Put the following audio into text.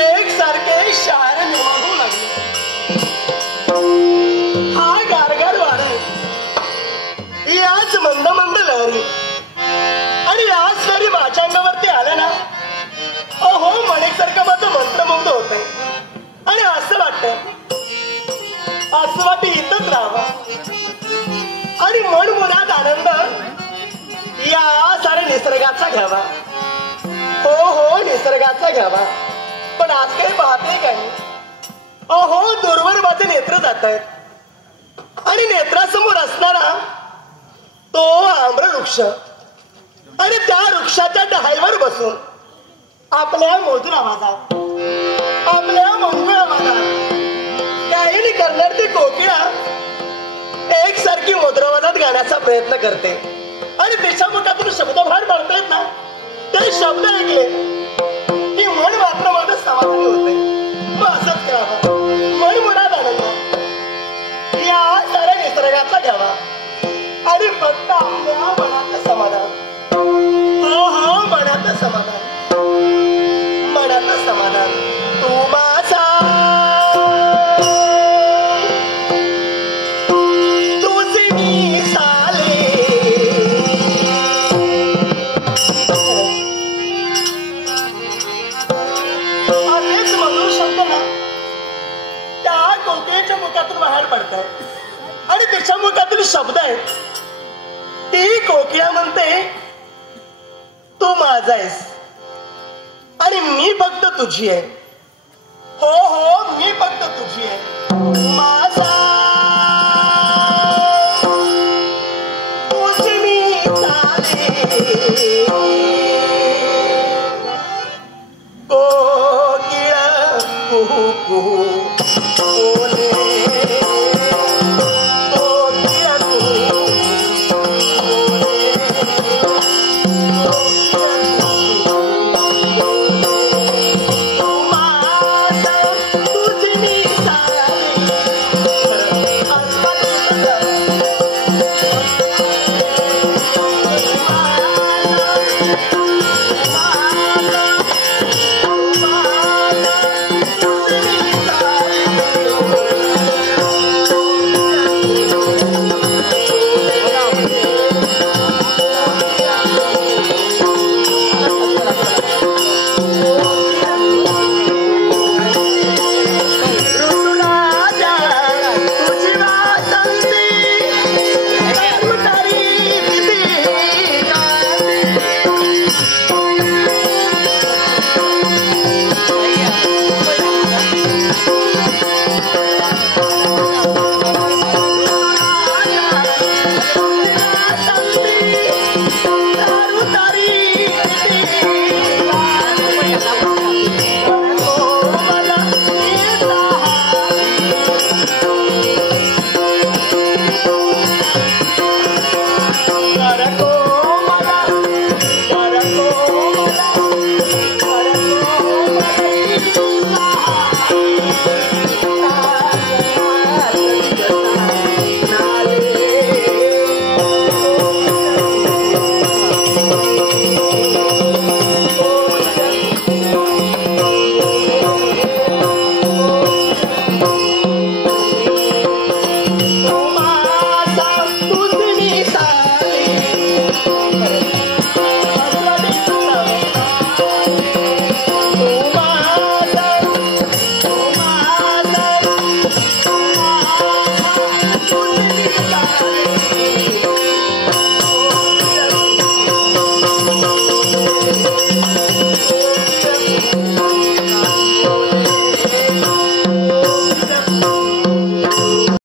एक सारखे शहर निवडू लागले. हा गारगार वारा याच मंद मंद लहरी आणि याच लहरी माझ्या अंगावरती आल्या ना, अहो मणिक सारखं माझं मंत्रमुग्ध होत आहे. आणि असं वाटत इथंच राहावा आणि मनमुराद आनंद या साऱ्या निसर्गाचा घ्यावा. हो निसर्गाचा घ्यावा. पण आज काही पाहते काही, अहो दूरवर माझे नेत्र जात आहेत आणि नेत्रासमोर असणारा तो आम्रवृक्ष आणि त्या वृक्षाच्या डहाळीवर बसून आपल्या मधुर आवाजात गायन करणार ती कोकिळा एकसारखी मधुरावाजात गाण्याचा प्रयत्न करते. आणि तिच्या मुखातून शब्द बाहेर पडतायत ना, ते शब्द ऐकले की मन मात्र माझं समाधानी होते. मग असंच करावं, मन मुराद आनंद या साऱ्या निसर्गाचा घ्यावा आणि फक्त आपल्या मनाचं समाधान. हो मनाचं समाधान तू माझा, तुझी मी साले. असेच मधुर शब्द ना त्या कोकिळेच्या मुखातून बाहेर पडतात आणि तिच्या मुखातील शब्द आहे. ती कोकिळा म्हणते तू माझा आहेस आणि मी फक्त तुझी आहे. हो मी फक्त तुझी आहे.